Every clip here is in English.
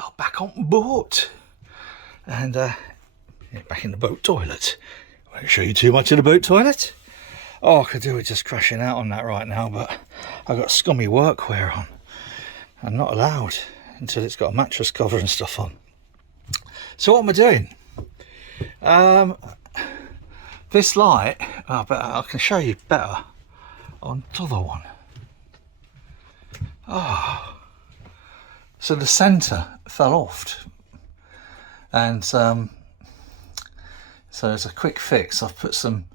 are back on board and back in the boat toilet. I won't show you too much of the boat toilet. Oh, I could do with just crashing out on that right now, but I've got scummy workwear on. I'm not allowed until it's got a mattress cover and stuff on. So what am I doing? This light, I can show you better on the other one. Oh, so the centre fell off, and so as a quick fix, I've put some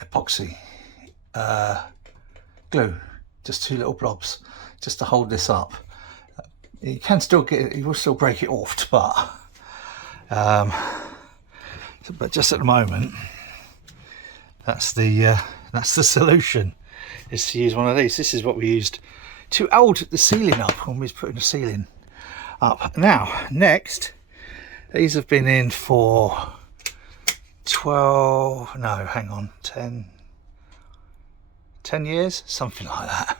epoxy glue, just 2 little blobs, just to hold this up. You can still get it, you will still break it off, but just at the moment, that's the solution, is to use one of these. This is what we used to hold the ceiling up when we was putting the ceiling up. Now, next, these have been in for 10 years, something like that.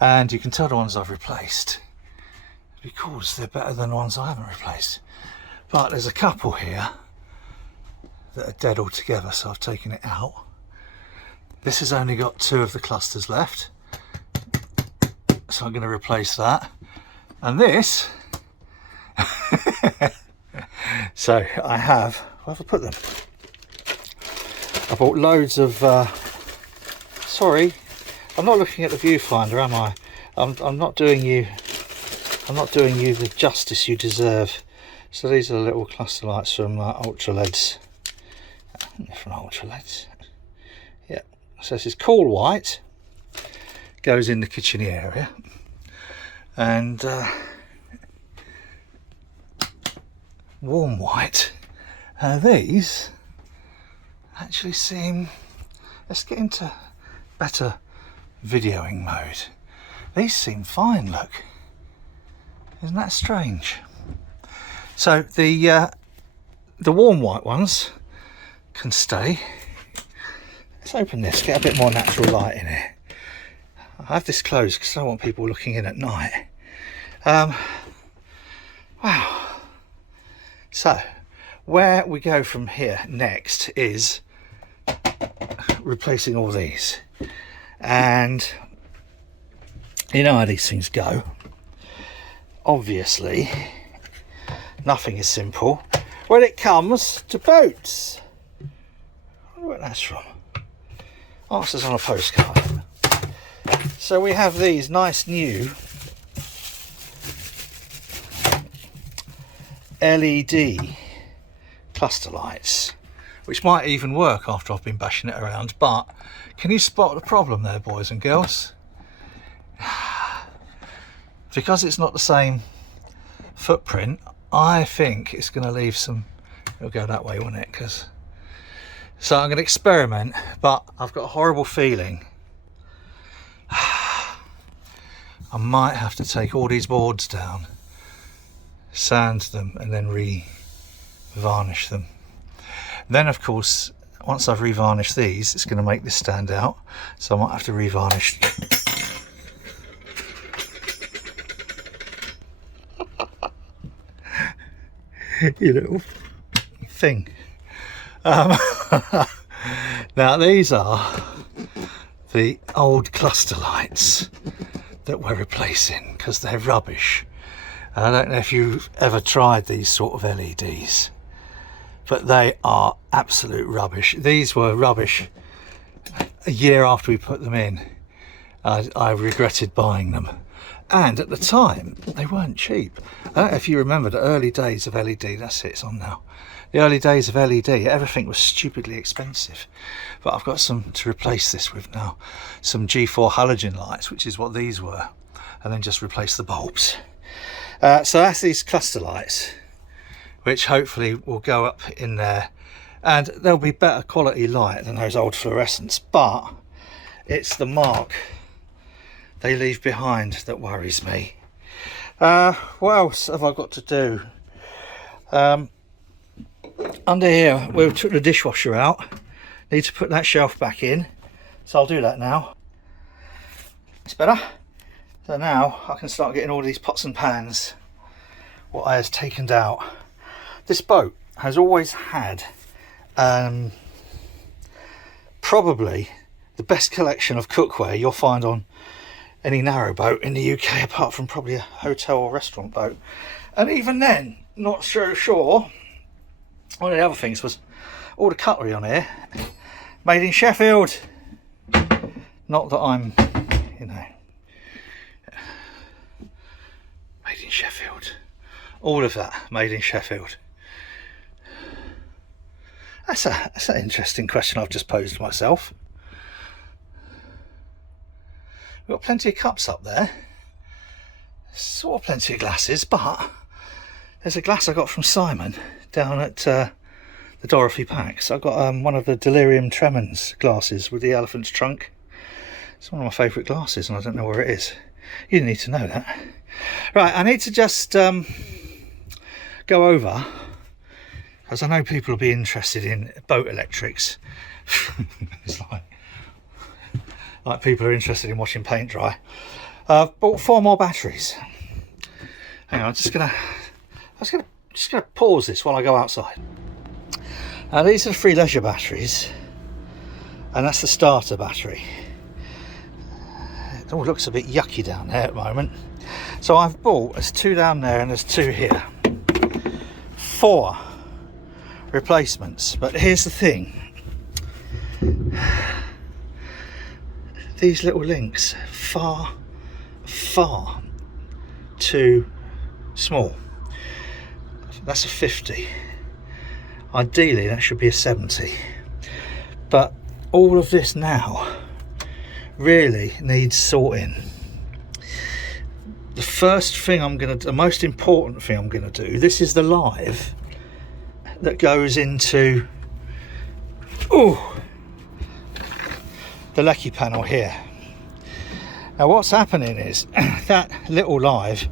And you can tell the ones I've replaced because they're better than the ones I haven't replaced. But there's a couple here that are dead altogether, so I've taken it out. This has only got 2 of the clusters left, so I'm going to replace that. And this, so I have, where have I put them? I bought loads of, sorry, I'm not looking at the viewfinder, am I? I'm not doing you the justice you deserve. So these are the little cluster lights from Ultra LEDs. From Ultra LEDs. Yeah. So this is cool white. Goes in the kitchen area. And warm white. These actually seem. Let's get into better videoing mode. These seem fine. Look. Isn't that strange? So the warm white ones can stay. Let's open this, get a bit more natural light in it. I have this closed because I don't want people looking in at night. Wow. So where we go from here next is replacing all these. And you know how these things go. Obviously, nothing is simple when it comes to boats. I wonder where that's from. Answers on a postcard. So we have these nice new LED cluster lights, which might even work after I've been bashing it around. But can you spot the problem there, boys and girls? Because it's not the same footprint, I think it's going to leave some. It'll go that way, won't it? So I'm going to experiment, but I've got a horrible feeling I might have to take all these boards down, sand them, and then re-varnish them. Then, of course, once I've re-varnished these, it's going to make this stand out. So I might have to re-varnish. You little thing. Now these are the old cluster lights that we're replacing because they're rubbish. And I don't know if you've ever tried these sort of LEDs, but they are absolute rubbish. These were rubbish a year after we put them in. I regretted buying them. And at the time, they weren't cheap. I don't know if you remember the early days of LED. That's it, it's on now. The early days of LED, everything was stupidly expensive. But I've got some to replace this with now. Some G4 halogen lights, which is what these were. And then just replace the bulbs. So that's these cluster lights, which hopefully will go up in there. And they'll be better quality light than those old fluorescents. But it's the mark they leave behind that worries me. What else have I got to do? Under here, we took the dishwasher out. Need to put that shelf back in, so I'll do that now. It's better. So now I can start getting all these pots and pans what I has taken out. This boat has always had probably the best collection of cookware you'll find on any narrowboat in the UK, apart from probably a hotel or restaurant boat. And even then, not so sure. One of the other things was all the cutlery on here made in Sheffield. Not that I'm, you know, made in Sheffield. All of that made in Sheffield. That's an interesting question I've just posed to myself. We've got plenty of cups up there, sort of plenty of glasses, but there's a glass I got from Simon down at the Dorothy Packs. I got one of the Delirium Tremens glasses with the elephant's trunk. It's one of my favourite glasses and I don't know where it is. You need to know that. Right, I need to just go over, because I know people will be interested in boat electrics. It's like people are interested in watching paint dry. I've bought 4 more batteries. Hang on, I'm just gonna pause this while I go outside. Now these are the 3 leisure batteries, and that's the starter battery. It all looks a bit yucky down there at the moment. So I've bought, there's 2 down there and there's 2 here. 4 replacements, but here's the thing. These little links, far too small. That's a 50. Ideally that should be a 70. But all of this now really needs sorting. The first thing the most important thing I'm gonna do, this is the live that goes into the lecky panel here. Now what's happening is that little live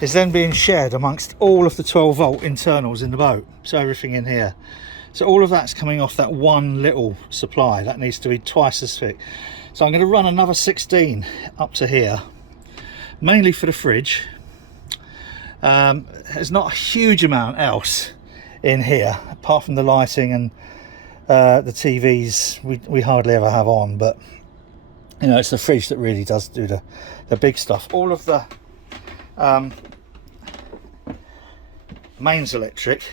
is then being shared amongst all of the 12 volt internals in the boat, so everything in here. So all of that's coming off that one little supply that needs to be twice as thick. So I'm going to run another 16 up to here, mainly for the fridge. There's not a huge amount else in here apart from the lighting and the TVs we hardly ever have on, but you know, it's the fridge that really does do the big stuff. All of the mains electric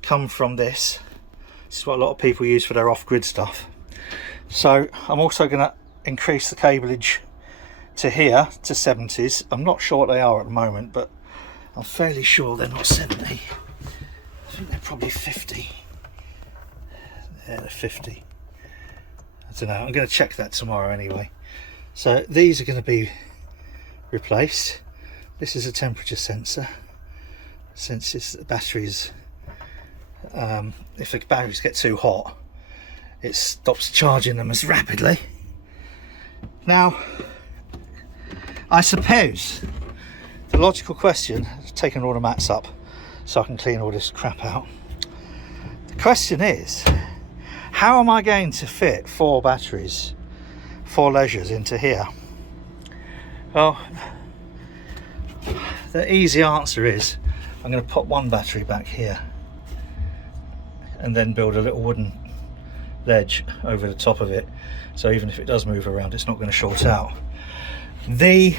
come from this. This is what a lot of people use for their off-grid stuff. So I'm also going to increase the cableage to here to 70s. I'm not sure what they are at the moment, but I'm fairly sure they're not 70. I think they're probably 50. Yeah, they're 50. I don't know, I'm going to check that tomorrow anyway. So these are going to be replaced. This is a temperature sensor. Senses the batteries, if the batteries get too hot, it stops charging them as rapidly. Now, I suppose the logical question, I've taken all the mats up so I can clean all this crap out. The question is, how am I going to fit 4 batteries, 4 leisures into here? Well, the easy answer is I'm going to put 1 battery back here and then build a little wooden ledge over the top of it, so even if it does move around it's not going to short out. The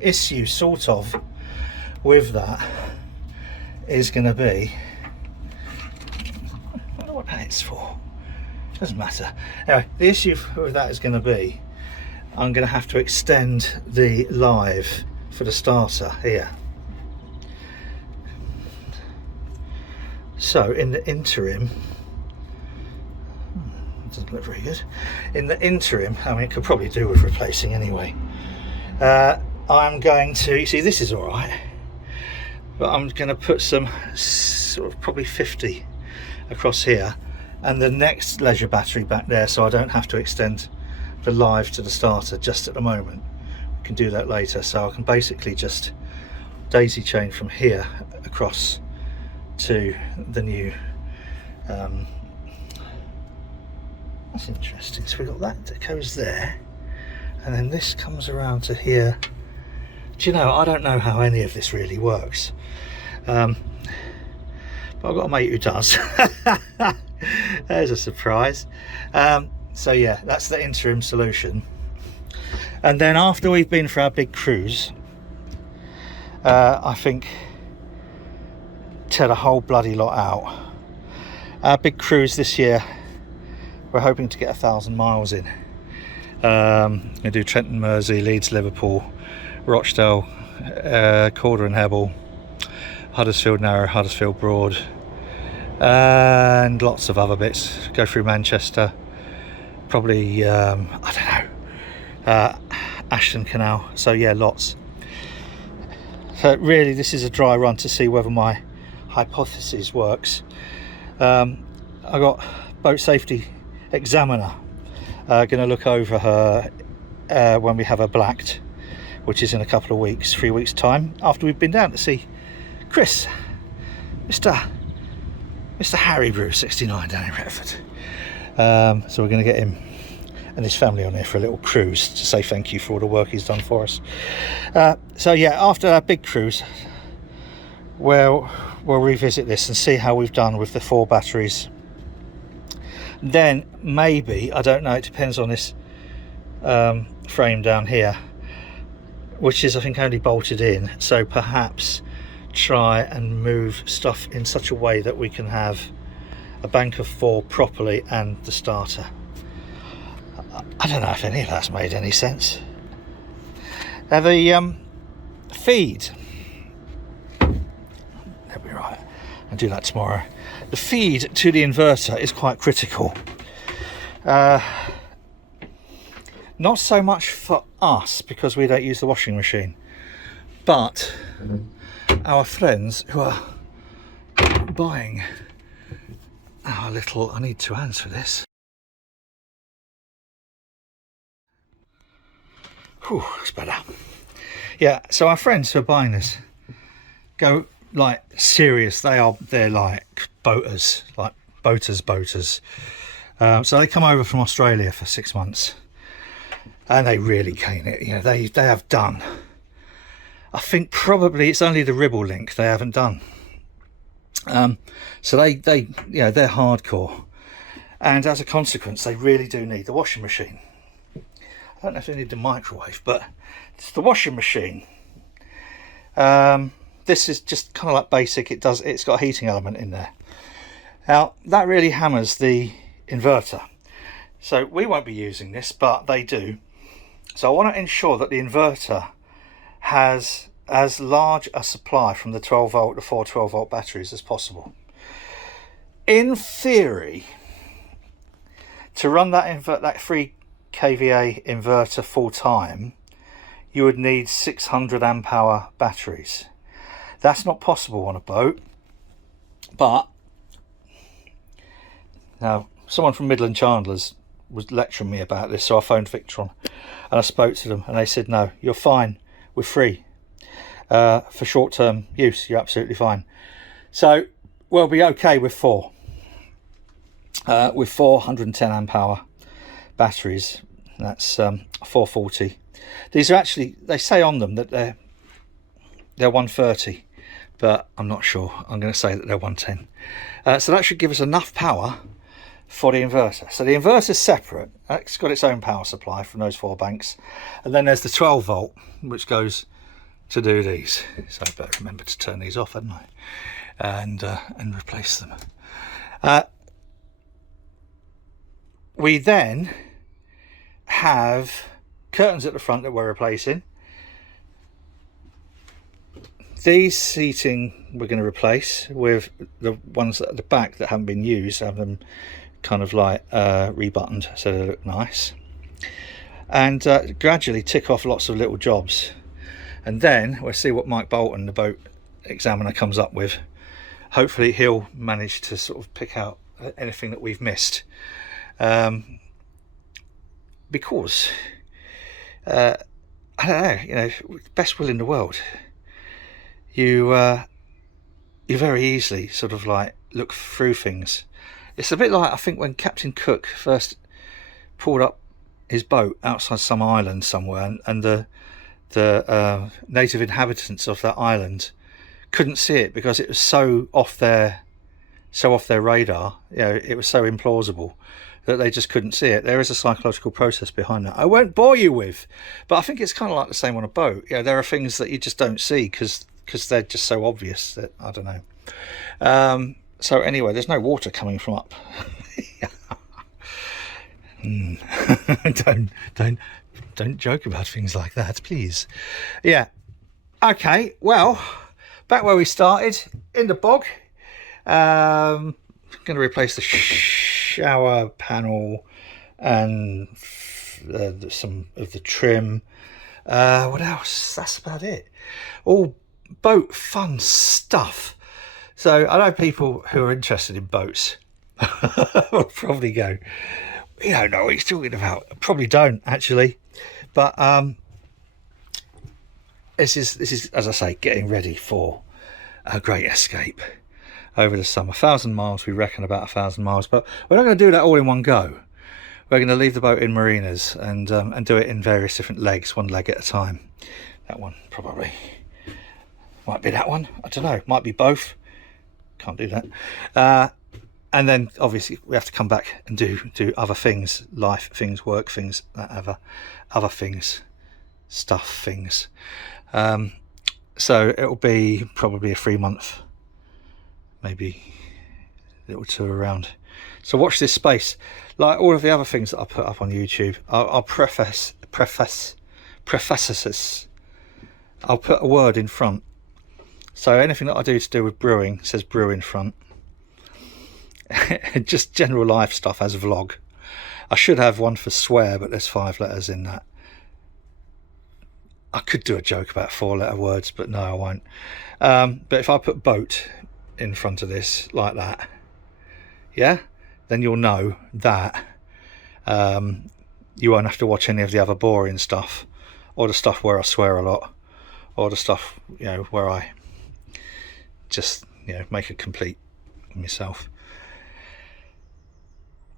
issue sort of with that is going to be, I don't know what that is for, doesn't matter. Anyway, the issue with that is going to be I'm going to have to extend the live for the starter here. So in the interim, it doesn't look very good. In the interim, I mean, it could probably do with replacing anyway. I'm going to, you see, this is all right, but I'm going to put some sort of probably 50 across here, and the next leisure battery back there, so I don't have to extend the live to the starter just at the moment. We can do that later. So I can basically just daisy chain from here across to the new that's interesting. So we've got that goes there, and then this comes around to here do you know, I don't know how any of this really works, but I've got a mate who does. There's a surprise. So yeah, that's the interim solution. And then after we've been for our big cruise, I think tear the whole bloody lot out. Our big cruise this year, we're hoping to get 1,000 miles in. We do Trenton, Mersey, Leeds, Liverpool, Rochdale, Calder and Hebble, Huddersfield Narrow, Huddersfield Broad, and lots of other bits. Go through Manchester, probably I don't know, Ashton Canal. So yeah, lots. So really, this is a dry run to see whether my hypothesis works. I got boat safety examiner going to look over her when we have her blacked, which is in a couple of weeks, 3 weeks time, after we've been down to see Chris, Mr. Harry Brew 69 down in Retford. So we're going to get him and his family on here for a little cruise to say thank you for all the work he's done for us. So yeah, after our big cruise, we'll revisit this and see how we've done with the 4 batteries. Then maybe, I don't know, it depends on this frame down here, which is I think only bolted in, so perhaps try and move stuff in such a way that we can have a bank of 4 properly and the starter. I don't know if any of that's made any sense. Now the feed, that'll be right, I'll do that tomorrow. The feed to the inverter is quite critical. Not so much for us because we don't use the washing machine, but our friends who are buying our little, I need 2 hands for this. Whew, it's better. Yeah, so our friends who are buying this go like serious. They're like boaters, like boaters. So they come over from Australia for 6 months, and they really cane it. You know, they have done. I think probably it's only the Ribble link they haven't done. So they you know, they're hardcore, and as a consequence, they really do need the washing machine. I don't know if they need the microwave, but it's the washing machine. This is just kind of like basic. It's got a heating element in there. Now that really hammers the inverter. So we won't be using this, but they do. So I want to ensure that the inverter has as large a supply from the 12 volt to 4 12 volt batteries as possible. In theory, to run that 3 kVA inverter full time, you would need 600 amp hour batteries. That's not possible on a boat, but now someone from Midland Chandlers was lecturing me about this, so I phoned Victron and I spoke to them, and they said no, you're fine, we're free. For short-term use, you're absolutely fine. So we'll be okay with 4 110 amp hour batteries. That's 440. These are actually, they say on them that they're 130, but I'm not sure. I'm going to say that they're 110. So that should give us enough power for the inverter. So the inverter's separate. It's got its own power supply from those 4 banks, and then there's the 12 volt which goes to do these. So I better remember to turn these off, hadn't I, and replace them. We then have curtains at the front that we're replacing. These seating we're going to replace with the ones at the back that haven't been used, have them kind of like rebuttoned so they look nice, and gradually tick off lots of little jobs, and then we'll see what Mike Bolton, the boat examiner, comes up with. Hopefully he'll manage to sort of pick out anything that we've missed, because I don't know, you know, best will in the world, you very easily sort of like look through things. It's a bit like, I think, when Captain Cook first pulled up his boat outside some island somewhere, and the native inhabitants of that island couldn't see it because it was so off their radar. You know, it was so implausible that they just couldn't see it. There is a psychological process behind that I won't bore you with, but I think it's kind of like the same on a boat. You know, there are things that you just don't see because they're just so obvious that I don't know. So anyway, there's no water coming from up. Don't joke about things like that, please. Yeah. Okay. Well, back where we started, in the bog. Going to replace the shower panel and some of the trim. What else? That's about it. All boat fun stuff. So I know people who are interested in boats will probably go, you don't know what he's talking about. Probably don't, actually. But this is, as I say, getting ready for a great escape over the summer. 1,000 miles, we reckon, about 1,000 miles. But we're not going to do that all in one go. We're going to leave the boat in marinas and do it in various different legs, one leg at a time. That one, probably. Might be that one. I don't know. Might be both. Can't do that. And then obviously we have to come back and do other things, life things, work things, other things, stuff things. So it'll be probably a 3-month, maybe little tour around. So watch this space. Like all of the other things that I put up on YouTube, I'll preface this. I'll put a word in front. So anything that I do to do with brewing says brew in front. Just general life stuff as a vlog. I should have one for swear, but there's 5 letters in that. I could do a joke about 4-letter words, but no, I won't. But if I put boat in front of this like that, yeah, then you'll know that you won't have to watch any of the other boring stuff, or the stuff where I swear a lot, or the stuff, you know, where I just, you know, make a complete myself.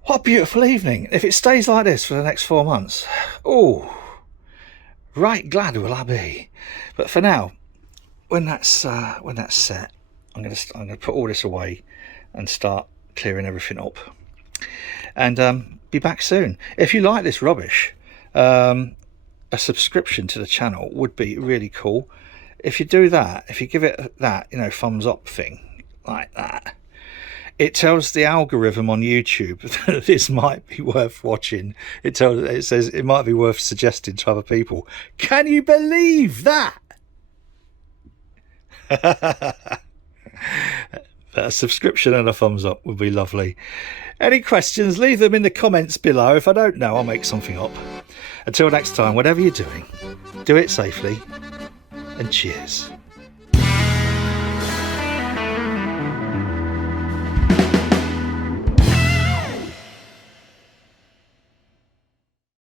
What a beautiful evening. If it stays like this for the next 4 months, oh, right glad will I be. But for now, when that's set, I'm gonna put all this away and start clearing everything up, and be back soon. If you like this rubbish, a subscription to the channel would be really cool. If you do that, if you give it that, you know, thumbs up thing like that, it tells the algorithm on YouTube that this might be worth watching. It says it might be worth suggesting to other people. Can you believe that? A subscription and a thumbs up would be lovely. Any questions, leave them in the comments below. If I don't know, I'll make something up. Until next time, whatever you're doing, do it safely, and cheers.